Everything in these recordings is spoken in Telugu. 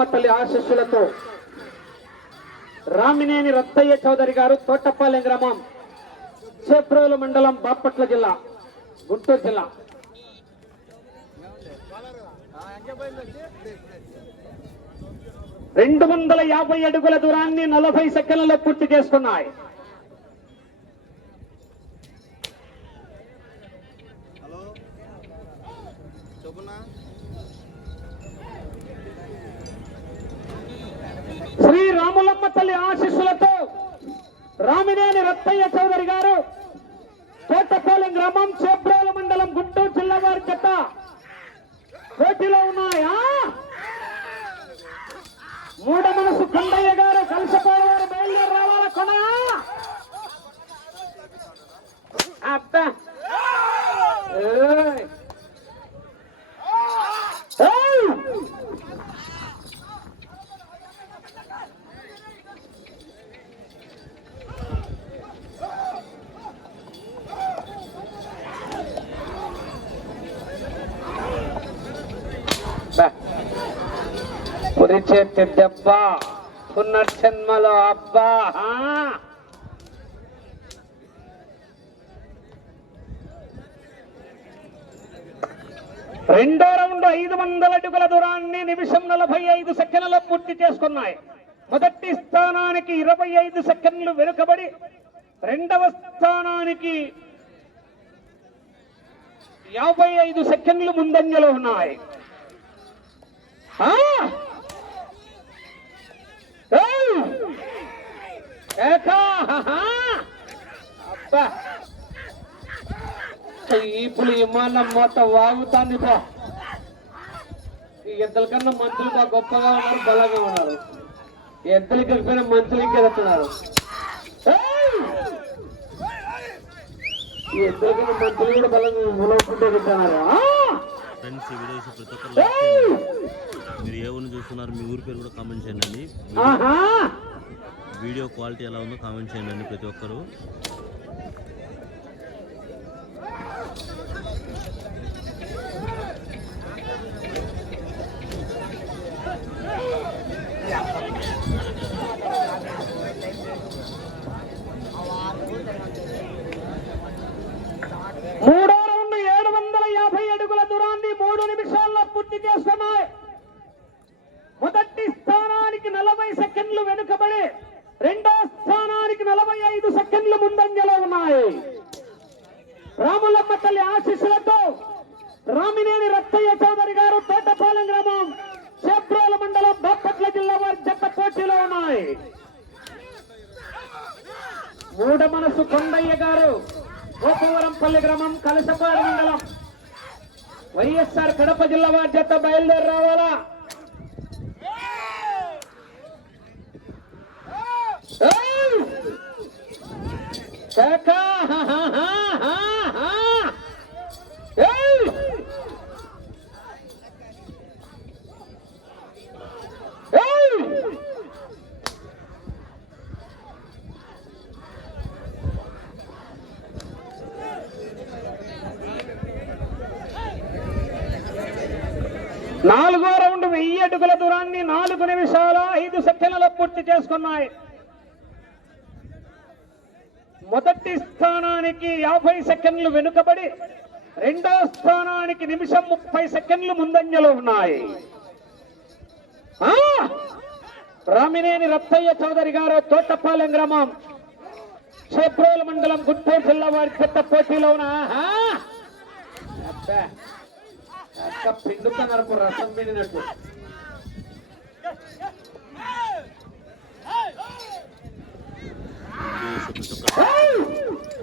రాములమ్మ తల్లి ఆశస్సులతో రామినేని రత్తయ్య చౌదరి గారు తోటపాలెం గ్రామం చేప్రోలు మండలం బాపట్ల జిల్లా గుంటూరు జిల్లా. రెండు వందల యాభై అడుగుల దూరాన్ని నలభై సెకండ్లలో పూర్తి చేసుకున్నాయి హలో చెప్పున్నా శ్రీ రాములమ్మ తల్లి ఆశీస్సులతో రామినేని రత్తయ్య చౌదరి గారు తోటపాలెం గ్రామం చేబ్రోల మండలం గుంటూరు జిల్లా వారి చెత్త పోటీలో ఉన్నాయా మూడ మనసు కొండయ్య గారు కలిసిపోయిన వారు బయలుదేరి రావాల కొన అబ్బా ఏయ్. ఏయ్. పురిచేతి దెబ్బ పునర్జన్మలో అబ్బా రెండో రౌండ్ ఐదు వందల అడుగుల దూరాన్ని నిమిషం నలభై ఐదు సెకండ్లలో పూర్తి చేసుకున్నాయి. మొదటి స్థానానికి ఇరవై ఐదు సెకండ్లు వెనుకబడి రెండవ స్థానానికి యాభై ఐదు సెకండ్లు ముందంజలో ఉన్నాయి. అబ్బా! ఇప్పుడు విమానం మొత్తం వాగుతాంది పో. ఈ ఎద్దల కన్నా మంచులు బాగా గొప్పగా ఉన్నారు బలంగా ఉన్నారు. ఎద్దలు కలిపిన మంచులు ఇంకెడుతున్నారు ఈ ఎద్దల కన్నా మంచులు కూడా బలంగా ఉలవకుండా తింటున్నారు ఫ్రెండ్స్ ఈ వీడియో చూసే ప్రతి ఒక్కరు లైక్ చేయండి. మీరు ఏ ఊరిని చూస్తున్నారు మీ ఊరి పేరు కూడా కామెంట్ చేయండి. వీడియో క్వాలిటీ ఎలా ఉందో కామెంట్ చేయండి ప్రతి ఒక్కరు మూడో రౌండ్ ఏడు వందల యాభై అడుగుల దూరాన్ని మూడు నిమిషాల్లో పూర్తి చేస్తున్నాయి మొదటి స్థానానికి నలభై సెకండ్లు వెనుకబడి రెండో స్థానానికి నలభై ఐదు సెకండ్లు ముందంజలో ఉన్నాయి రాములమ్మ తల్లి ఆశీస్సులతో రామినేని రత్తయ్య చౌదరి గారు తోటపాలెం గ్రామం చేబ్రోల మండలం బాపట్ల జిల్లా వారి జత పోటీలో ఉన్నాయి. మూడ మనసు కొండయ్య గారు గోపవరంపల్లి గ్రామం కలసపాడు మండలం. వైఎస్ఆర్ కడప జిల్లా వారి జత బయలుదేరి రావాలా? ఏయ్! నాలుగో రౌండ్ వెయ్యి అడుగుల దూరాన్ని నాలుగు నిమిషాల ఐదు సెకండ్లలో పూర్తి చేసుకున్నాయి. మొదటి స్థానానికి యాభై సెకండ్లు వెనుకబడి స్థానానికి నిమిషం ముప్పై సెకండ్లు ముందంజలో ఉన్నాయి! రామినేని రత్తయ్య చౌదరి గారు తోటపాలెం గ్రామం చేప్రోలు మండలం గుంటూరు జిల్లా వారి పెద్ద పోటీలో ఉన్న. పిండుతున్నారు రసం పిండినట్టు.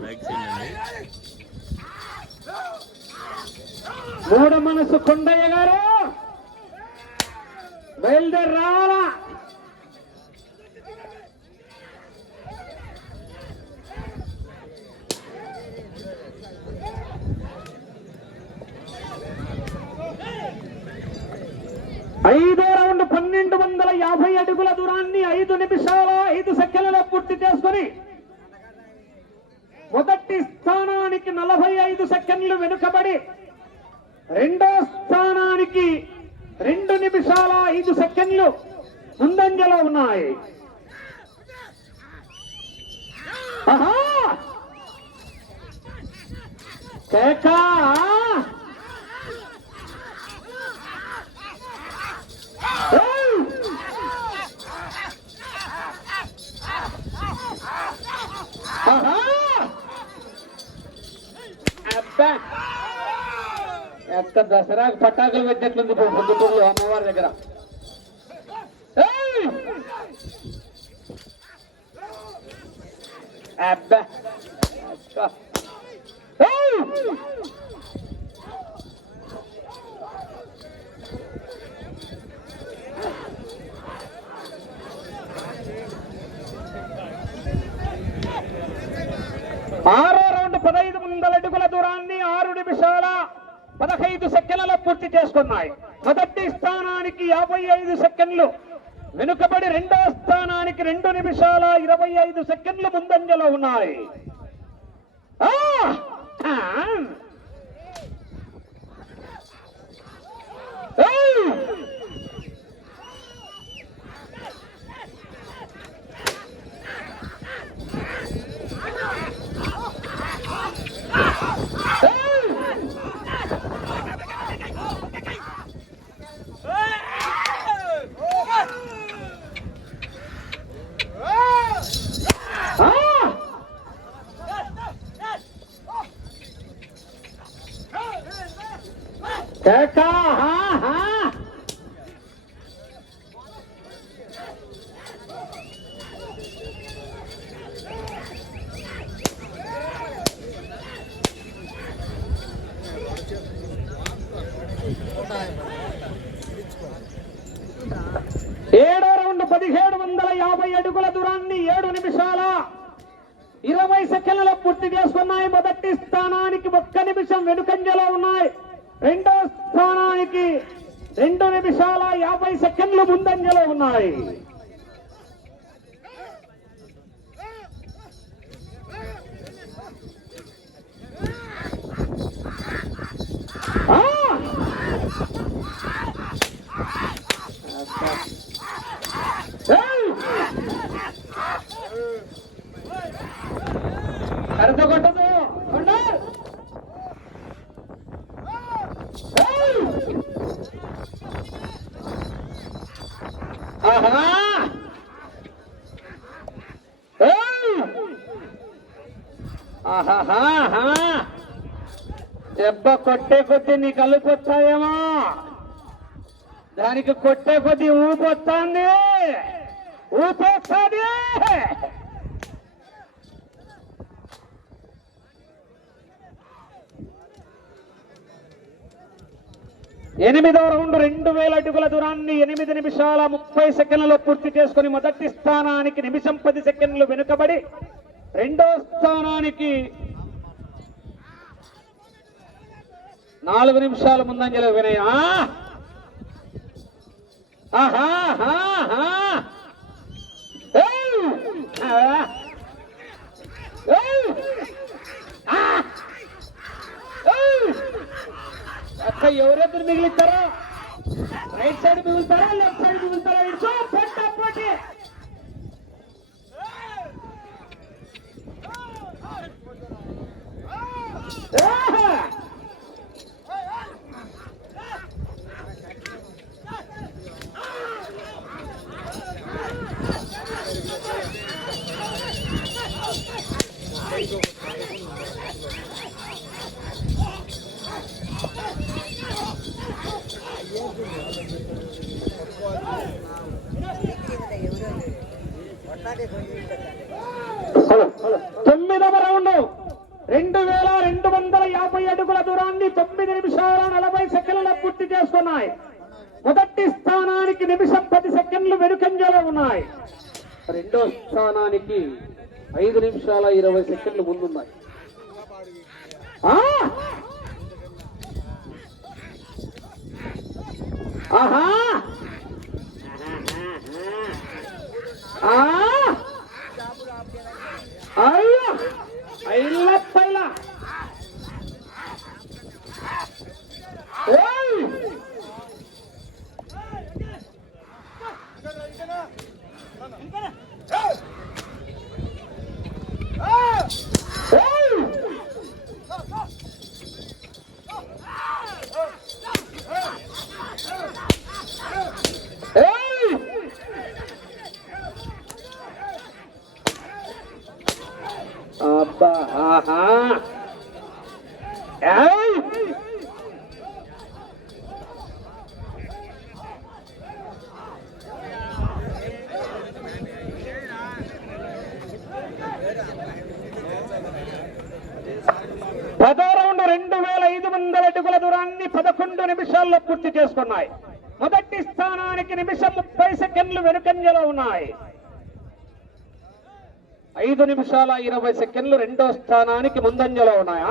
లైక్ చేయండి మూడ మనసు కొండయ్య గారు. బయలుదేరి రావాలా ఐదో రౌండ్ పన్నెండు వందల యాభై అడుగుల దూరాన్ని ఐదు నిమిషాల ఐదు సెకండ్లలో పూర్తి చేసుకొని మొదటి స్థానానికి నలభై ఐదు సెకండ్లు వెనుకబడి రెండో స్థానానికి రెండు నిమిషాల ఐదు సెకండ్లు ముందంజలో ఉన్నాయి. ఆహా! కేకా! ఆహా! అబ్బా ఎంత దసరాకు పటాకులు పెట్టినట్లుంది పో పొద్దుటూరులో అమ్మవారి దగ్గర. అబ్బా! అబ్బా రౌండ్ పదహైదు వందల అడుగుల దూరాన్ని ఆరు నిమిషాల పదహైదు సెకండ్లలో పూర్తి చేసుకున్నాయి. మొదటి స్థానానికి యాభై ఐదు సెకండ్లు. వెనుకబడి రెండో స్థానానికి రెండు నిమిషాల ఇరవై ఐదు సెకండ్లు ముందంజలో ఉన్నాయి. ఆ! કાકા હા હા కొట్టే కొద్దీ నీ కళ్ళు వస్తాయేమో దానికి కొట్టే కొద్దీ ఊపి వస్తుంది. ఊపి వస్తుంది. రౌండ్ రెండు వేల అడుగుల దూరాన్ని ఎనిమిది నిమిషాల ముప్పై సెకండ్లలో పూర్తి చేసుకుని మొదటి స్థానానికి నిమిషం పది సెకండ్లు వెనుకబడి రెండో స్థానానికి నాలుగు నిమిషాల ముందంజలో వినయ. ఆహా అక్క ఎవరెద్దరు మిగిలిస్తారా? రైట్ సైడ్ మిగులుతారా లెఫ్ట్ సైడ్ మిగులుతారా? తొమ్మిదవ రౌండ్. రెండు వేల రెండు వందల యాభై అడుగుల దూరాన్ని తొమ్మిది నిమిషాల నలభై సెకండ్ల పూర్తి చేస్తున్నాయి. మొదటి స్థానానికి నిమిషం పది సెకండ్లు వెనుకంజలో ఉన్నాయి. రెండో స్థానానికి ఐదు నిమిషాల ఇరవై సెకండ్లు ముందున్నాయి. ఆహా! पहिला. పదకొండు నిమిషాల్లో పూర్తి చేసుకున్నాయి. మొదటి స్థానానికి నిమిషం ముప్పై సెకండ్లు వెనుకంజలో ఉన్నాయి. ఐదు నిమిషాల ఇరవై సెకండ్లు రెండో స్థానానికి ముందంజలో ఉన్నాయి.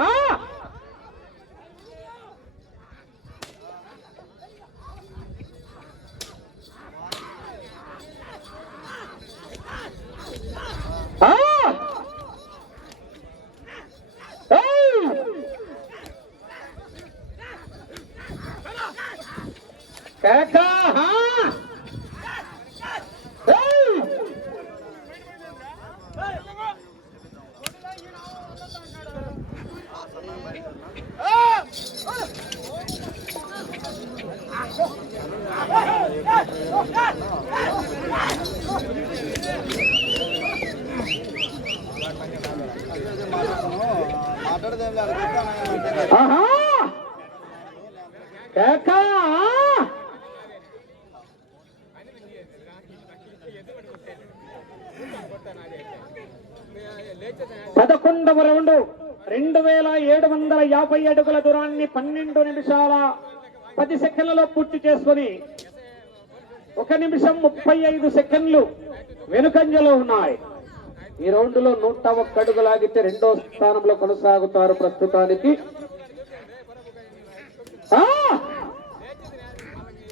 కేక, హా! ఏయ్! ఆహా! కేక, ఆ! పదకొండవ రౌండ్ రెండు వేల ఏడు వందల యాభై అడుగుల దూరాన్ని పన్నెండు నిమిషాల పది సెకండ్లలో పూర్తి చేసుకొని ఒక నిమిషం ముప్పై ఐదు సెకండ్లు వెనుకంజలో ఉన్నాయి. ఈ రౌండ్లో నూట ఒక్క అడుగు లాగితే రెండో స్థానంలో కొనసాగుతారు ప్రస్తుతానికి.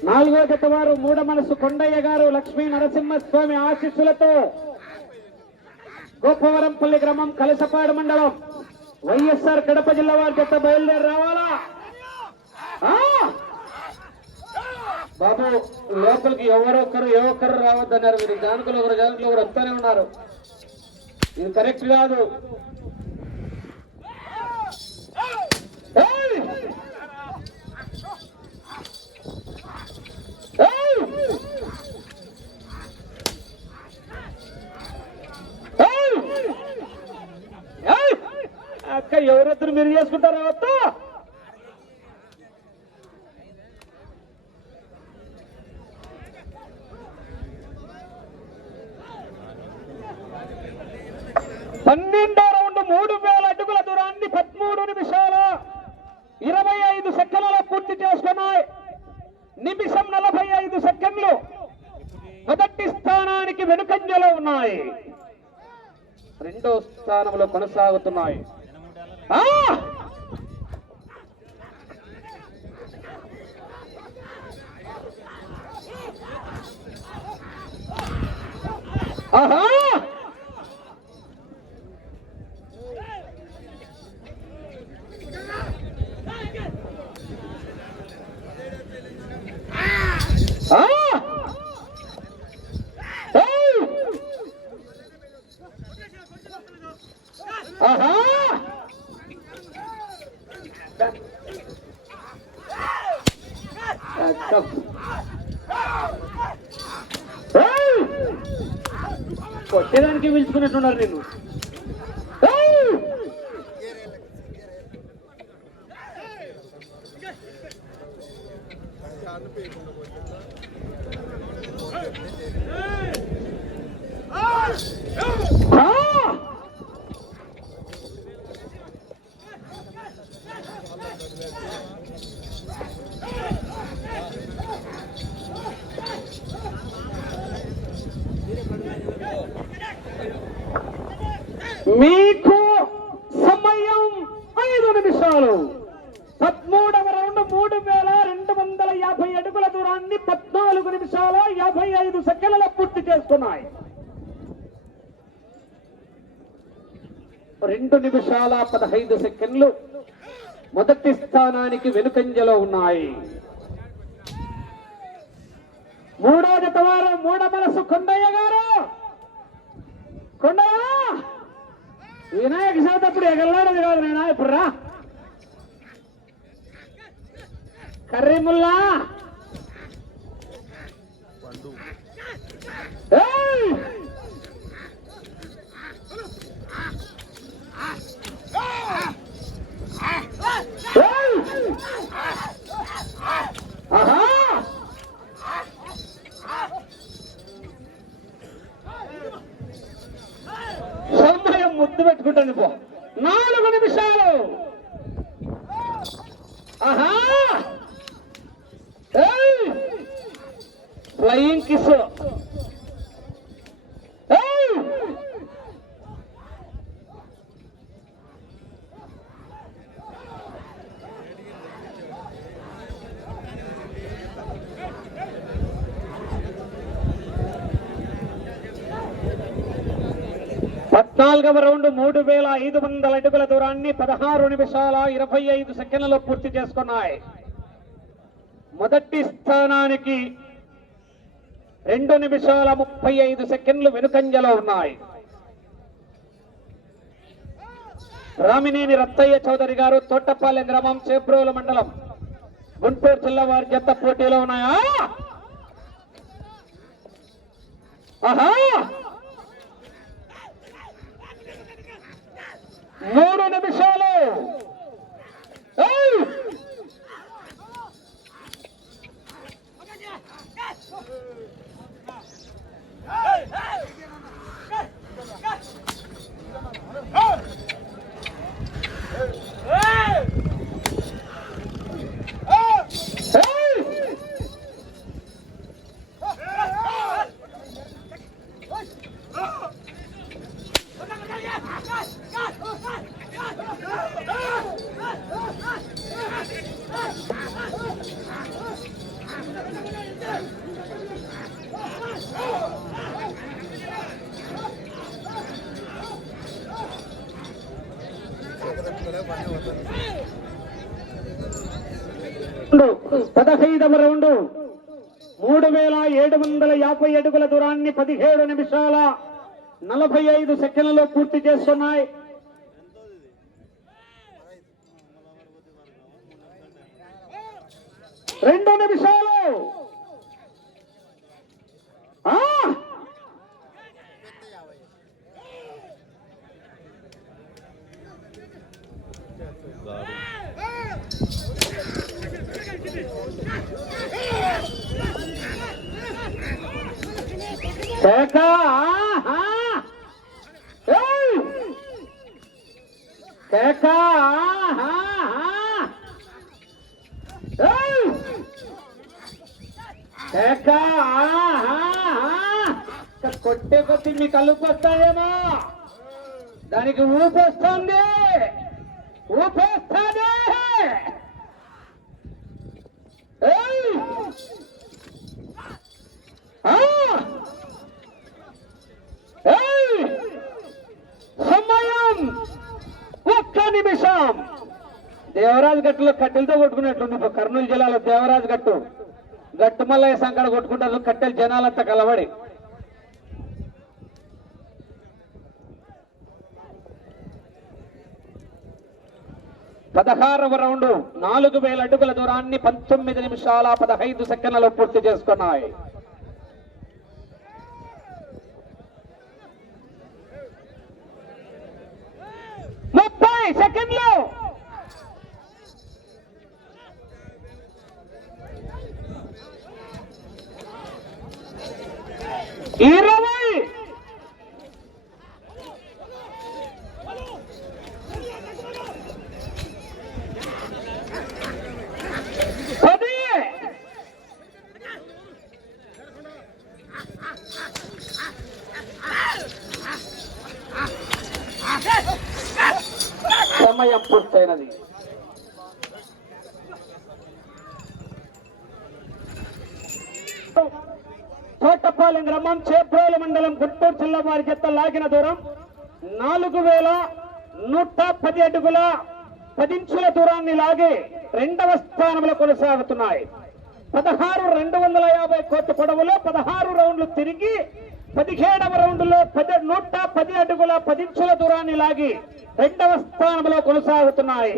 నాలుగో గత వారు మూడ మనసు కొండయ్య గారు లక్ష్మీ నరసింహస్వామి ఆశీస్సులతో గోపవరంపల్లి గ్రామం కలసపాడు మండలం. వైఎస్ఆర్ కడప జిల్లా వారి జత బయలుదేరి రావాలా? బాబు లోపలికి ఎవరొక్కరు ఏ ఒక్కరు రావద్దన్నారు. మీరు జానకులు ఒకరు జానకులు ఒకరు వస్తూనే ఉన్నారు. ఇది కరెక్ట్ కాదు. అక్క ఎవరెత్తులు మీరు చేసుకుంటారా వస్తా పన్నెండో రౌండ్ మూడు వేల అడుగుల దూరాన్ని పదమూడు నిమిషాల ఇరవై ఐదు సెకండ్లలో పూర్తి చేసుకున్నాయి నిమిషం నలభై ఐదు సెకండ్లు మొదటి స్థానానికి వెనుకంజలో ఉన్నాయి. రెండో స్థానంలో కొనసాగుతున్నాయి. Ah! Uh-huh. పిలుచుకున్నట్టున్నారు నేను మీకు సమయం ఐదు నిమిషాలు. పద్మూడవ రౌండ్ మూడు వేల రెండు వందల యాభై అడుగుల దూరాన్ని పద్నాలుగు నిమిషాల యాభై ఐదు సెకండ్ల పూర్తి చేస్తున్నాయి. రెండు నిమిషాల పదహైదు సెకండ్లు మొదటి స్థానానికి వెనుకంజలో ఉన్నాయి. మూడో జత వారు మూడ మనసు కొండయ్య గారు. కొండయ్య! వినాయక చవితి అప్పుడు ఎగలాడదు కాదు నేను ఇప్పుడు రా. కర్రీముల్లా పండు గుర్తు పెట్టుకుంటాను పో నాలుగు నిమిషాలు. ఆహా! ఫ్లయింగ్ కిస్ పద్నాలుగవ రౌండ్ మూడు వేల ఐదు వందల అడుగుల దూరాన్ని పదహారు నిమిషాల ఇరవై ఐదు సెకండ్లలో పూర్తి చేసుకున్నాయి. మొదటి స్థానానికి రెండు నిమిషాల ముప్పై ఐదు సెకండ్లు వెనుకంజలో ఉన్నాయి. రామినేని రత్తయ్య చౌదరి గారు తోటపాలెం గ్రామం చేప్రోలు మండలం గుంటూరు జిల్లా వారి జత పోటీలో ఉన్నాయా? ఆహా! మూడు నిమిషాలు. పదహైదవ రౌండు. మూడు వేల ఏడు వందల యాభై అడుగుల దూరాన్ని పదిహేడు నిమిషాల నలభై ఐదు సెకండ్లలో పూర్తి చేస్తున్నాయి. రెండు నిమిషాలు ఆ! గాడి కేక ఆహా! ఏయ్! కేక ఆహా! ఏయ్! కేక ఆహా! ఇంకా కొట్టే కొద్ది మీ కళ్ళుకు వస్తాయేమో? దానికి ఊపొస్తుంది. ఊపొస్తుంది. సమయం! ఒక్క నిమిషం! దేవరాజు గట్టులో కట్టెలతో కొట్టుకున్నట్లుంది. ఇప్పుడు కర్నూలు జిల్లాలో దేవరాజు గట్టు. గట్టు మల్లయ్య సంకడ కొట్టుకుంటారు కట్టెలు జనాలంతా కలబడి పదహారవ రౌండ్ నాలుగు వేల అడుగుల దూరాన్ని పంతొమ్మిది నిమిషాల పదహైదు సెకండ్లలో పూర్తి చేసుకున్నాయి. ముప్పై సెకండ్లు! ఇరవై పది సమయం పూర్తయినది. తోటపాలెం గ్రామం చేబ్రోలు మండలం గుంటూరు జిల్లా వారి చెత్త లాగిన దూరం నాలుగు వేల నూట పది అడుగుల పదించుల దూరాన్ని లాగి రెండవ స్థానంలో కొనసాగుతున్నాయి. పదహారు రెండు వందల యాభై కోట్ల పొడవులో పదహారు రౌండ్లు తిరిగి పదిహేడవ రౌండ్లో పది నూట పది అడుగుల పదించుల దూరాన్ని లాగి రెండవ స్థానంలో కొనసాగుతున్నాయి.